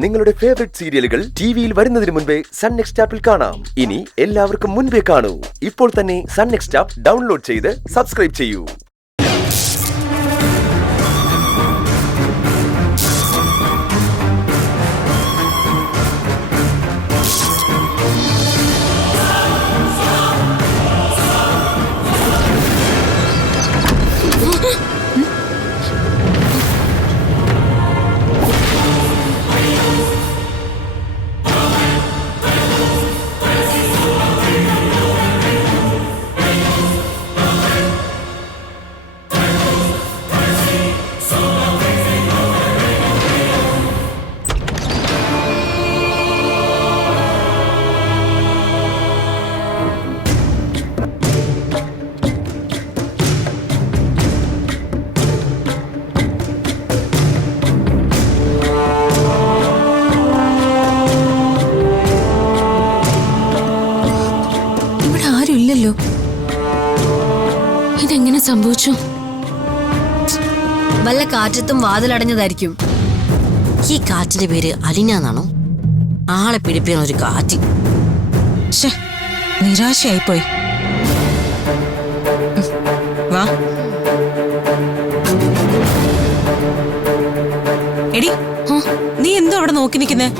നിങ്ങളുടെ ഫേവറേറ്റ് സീരിയലുകൾ ടിവിയിൽ വരുന്നതിന് മുൻപേ സൺ നെക്സ്റ്റ് ആപ്പിൽ കാണാം. ഇനി എല്ലാവർക്കും മുൻപേ കാണൂ. ഇപ്പോൾ തന്നെ സൺ നെക്സ്റ്റ് ആപ്പ് ഡൗൺലോഡ് ചെയ്ത് സബ്സ്ക്രൈബ് ചെയ്യൂ. ഇതെങ്ങനെ സംഭവിച്ചു? വല്ല കാറ്റത്തും വാതിലടഞ്ഞതായിരിക്കും. ഈ കാറ്റിന്റെ പേര് അലിനാന്നാണോ? ആളെ പിടിപ്പിക്കുന്ന ഒരു കാറ്റ്. നിരാശയായിപ്പോയി. വാ എടി, നീ എന്തോ അവിടെ നോക്കി നിൽക്കുന്നേ?